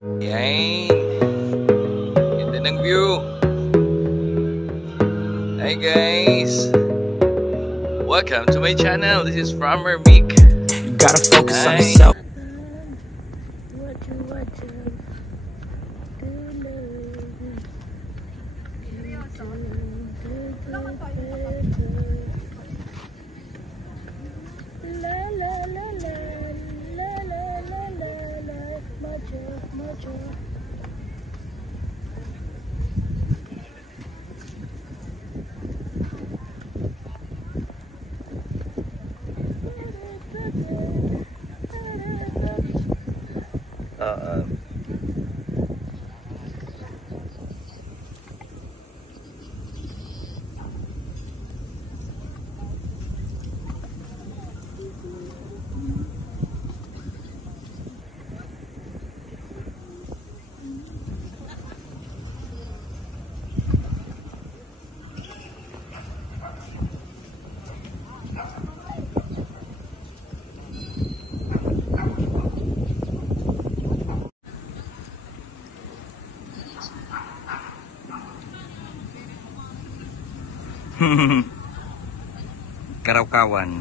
Yan. Ganda ng view. Hi guys. Welcome to my channel. This is Farmer Meek. You gotta focus on yourself. Karawkawan.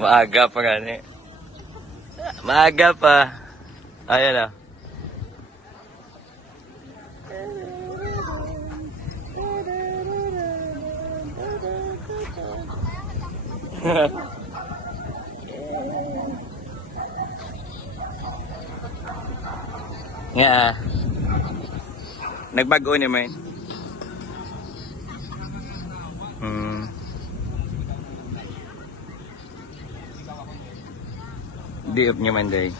Maaga pa gani. Maaga pa. Ayan ah. Nga. Nagbago ni man. Diop niya man day.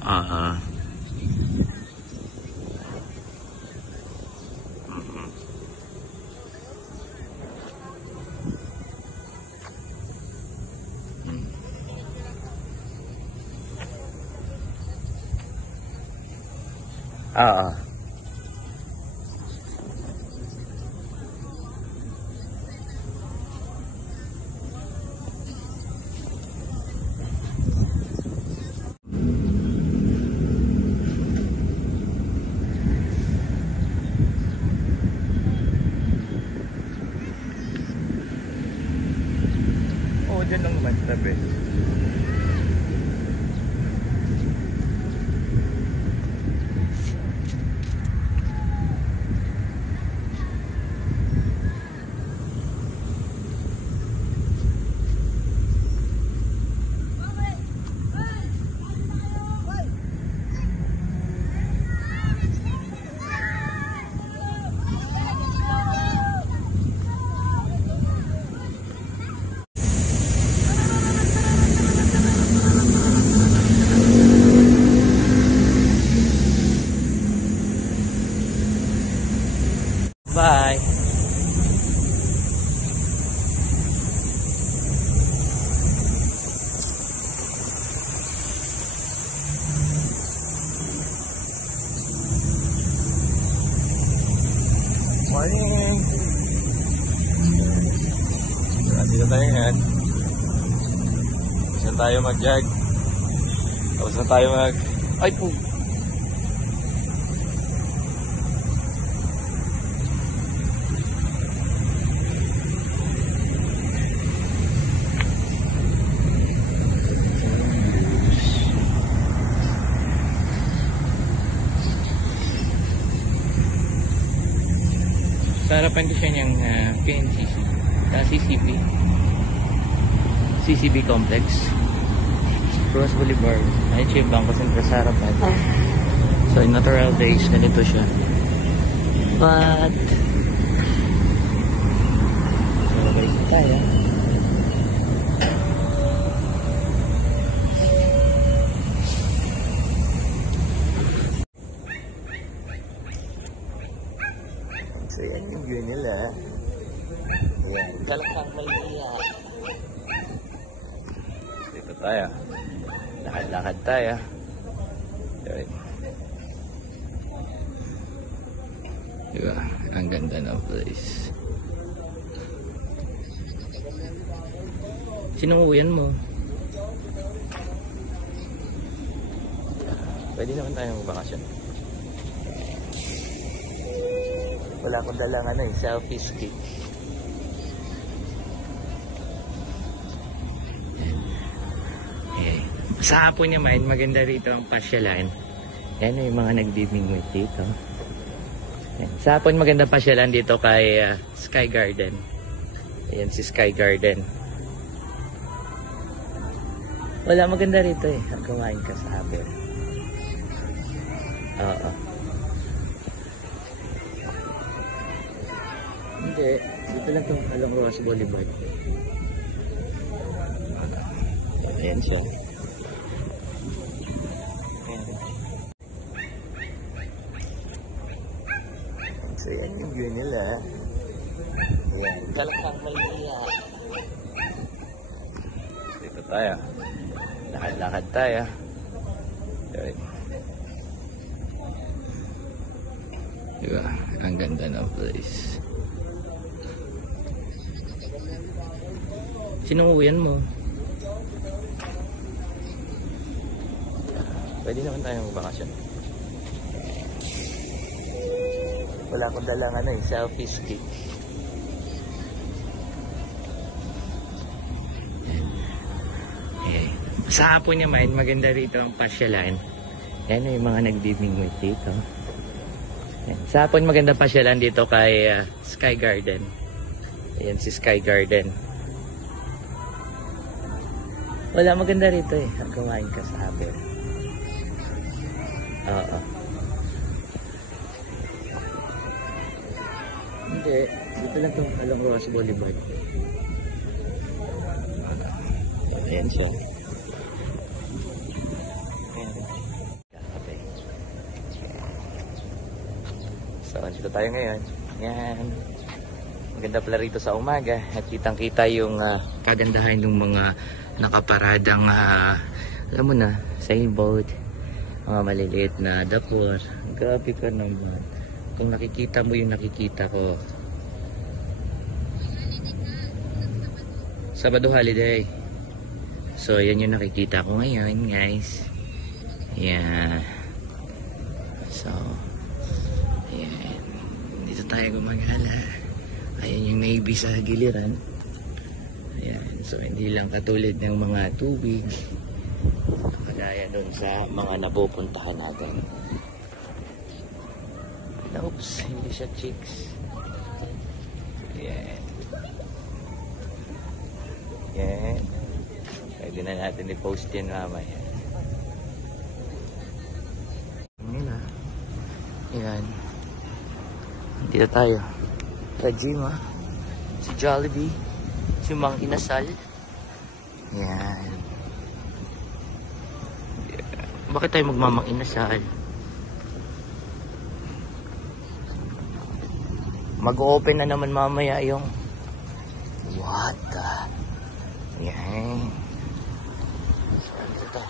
Aha. Oh, dyan lang naman sabi. Bye. Morning. Dito tayo ngayon. Tapos na tayo mag-jog. Tapos na tayo mag... Ay po! Sa harapan ko siya niyang PNCC, CCB Complex, Cross Boulevard. Ayun siya yung Bangko Sentro sa harapan. So in natural days, ganito siya. But so guys, tayo. So yan yung view nila. Yan, Galakhang Maynila. Dito tayo. Lakad-lakad tayo. Yun. Diba? Ang ganda ng place. Sinong uwian mo? Pwede naman tayo magbakasyon. Wala akong dalang selfie stick. Sa hapon naman, maganda rito ang pasyalan. Yan yung mga nagdidingwit dito. Yan. Sa hapon maganda pasyalan dito kay Sky Garden. Ayan si Sky Garden. Wala, maganda rito eh. Kumain ka sa hapon. Oo. Hindi. Dito lang itong Along Ross Boulevard. Ayan siya. So yan yung view nila. Ayan. Kalakang Maynila. Dito tayo. Lakad-lakad tayo. Yun. Diba? Ang ganda ng place. Sinong uwian mo? Pwede naman tayo magbakasyon. Wala akong dalang selfie stick. Sa hapon naman, maganda rito ang pasyalan. Yan yung mga nagdidingwit dito. Yan. Sa hapon maganda pasyalan dito kay Sky Garden. Ayan si Sky Garden. Wala, maganda rito eh. Kumain ka sa hapon. Oo. Hindi. Dito lang itong Along Ross Boulevard. Ayan siya. So, dito tayo ngayon. Yan. Maganda pala rito sa umaga. At kitang-kita yung kagandahan ng mga nakaparadang, alam mo na, sailboat. Mga maliliit na dapur. Grabe ka naman. Kung nakikita mo yung nakikita ko. Sabado holiday. So, yan yung nakikita ko ngayon, guys. Yeah. So, ayan. Dito tayo gumagala. Ayan yung Navy sa giliran. Ayan. So, hindi lang katulad ng mga tubig. Kagaya dun sa mga napupuntahan natin. Oops, hindi siya chicks. Ayan. Ayan. Pwede na natin i-post yan mamaya. Ayan. Dito tayo. Tajima. Si Jollibee. Si Mang Inasal. Ayan. Bakit tayo magmamang Inasal? Mag-open na naman mamaya yung what the... Ayan. Saan ito?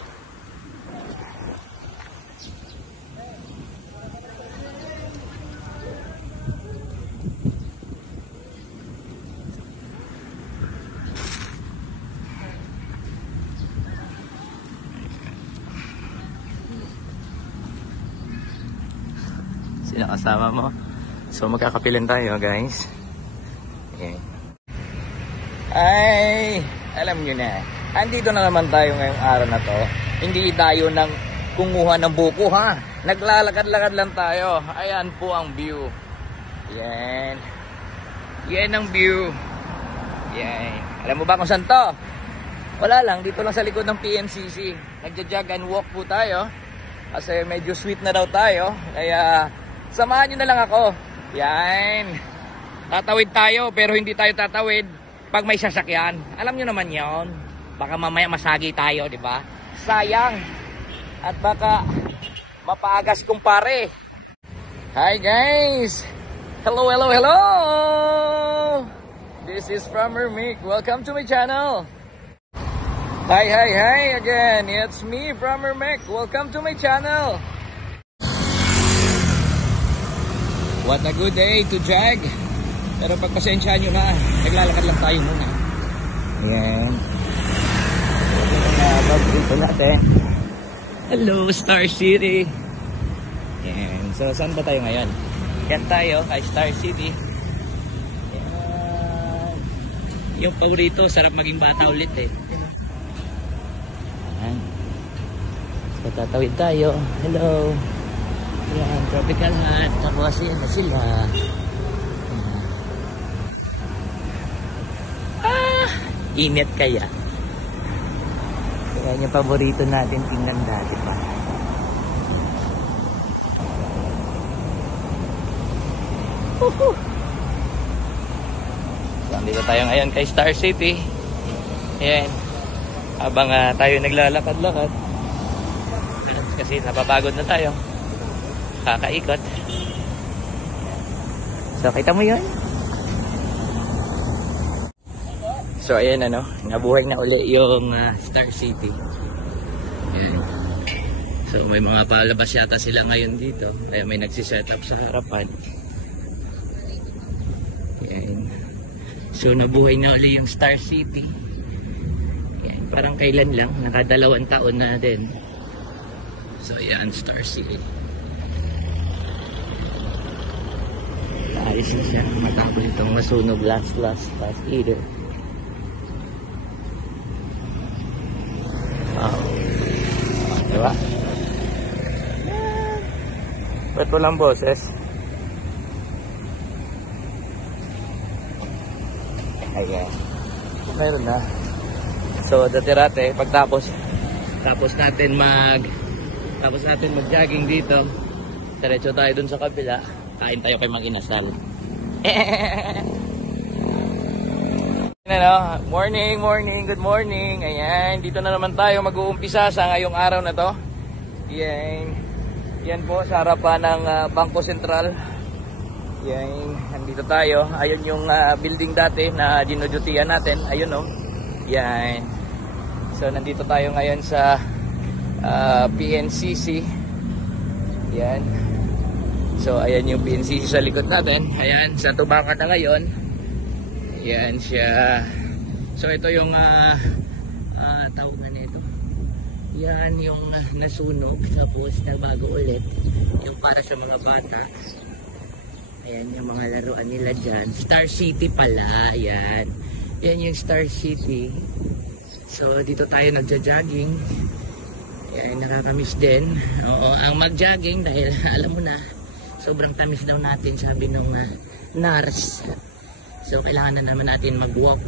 Sino kasama mo? So magkakapilan tayo, guys. Okay. Ay, alam nyo na. Andito na naman tayo ngayong araw na to. Hindi tayo nang kumuha ng buko, ha? Naglalakad-lakad lang tayo. Ayan po ang view. Yan. Yan ang view. Yan. Alam mo ba kung saan to? Wala lang. Dito lang sa likod ng PMCC. Nagja-jog and walk po tayo. Kasi medyo sweet na daw tayo. Kaya samahan nyo na lang ako. Yan. Tatawid tayo pero hindi tayo tatawid pag may sasakyan. Alam nyo naman yon. Baka mamaya masagi tayo, di ba? Sayang. At baka mapaagas kumpare. Hi guys. Hello, hello, hello. This is Farmer Mick. Welcome to my channel. Hi again. It's me, Brahmer Mech. Welcome to my channel. What a good day to jag. Pero pagpasensyahan nyo na, naglalakad lang tayo muna. Ayan. Ito natin. Hello, Star City. Ayan. So, saan ba tayo ngayon? Yan tayo kay Star City. Ayan. Yung paborito, sarap maging bata ulit eh. Ayan. So, tatawid tayo. Hello. Ayan, tropical hut. Tapos yan na sila. Init kaya. Kaya yung paborito natin tingnan dati pa. So, andito tayo ngayon kay Star City. Ayan. Habang tayo naglalakad-lakad. Kasi napapagod na tayo. Kakaikot. So, kita mo yun? So, ayan ano, nabuhay na uli yung Star City. Ayan. So, may mga palabas yata sila ngayon dito. Kaya may nagsiset up sa harapan. Ayan. So, nabuhay na uli yung Star City. Ayan. Parang kailan lang, nakadalawang taon na din. So, ayan, Star City. Ayos na siya. Matapos itong masunog last year. Diba? Ba't walang boses? Ayan. Meron na. So, dati-rate, pagtapos natin mag-jogging dito, diretso tayo dun sa kabila, kain tayo kay Mang Inasal. Morning, good morning. Ayan, dito na naman tayo mag-uumpisa sa ngayong araw na to. Yan po sa harapan ng Bangko Sentral. Yan, nandito tayo. Ayun yung building dati na dinudutian natin. Ayun oh. Yan. So nandito tayo ngayon sa PNCC. Yan. So ayan yung PNCC sa likod natin. Ayan, sa tubakan na ngayon. Yan siya. So ito yung tawag na nito. Yan yung nasunog. Tapos nagbago ulit. Yung para sa mga bata. Ayan yung mga laruan nila dyan. Star City pala. Ayan. Yan yung Star City. So dito tayo nagja-jogging. Ayan, nakakamiss din. Oo, ang mag-jogging dahil alam mo na, sobrang tamis daw natin, sabi nung nurse. So, kailangan na naman natin mag-walk.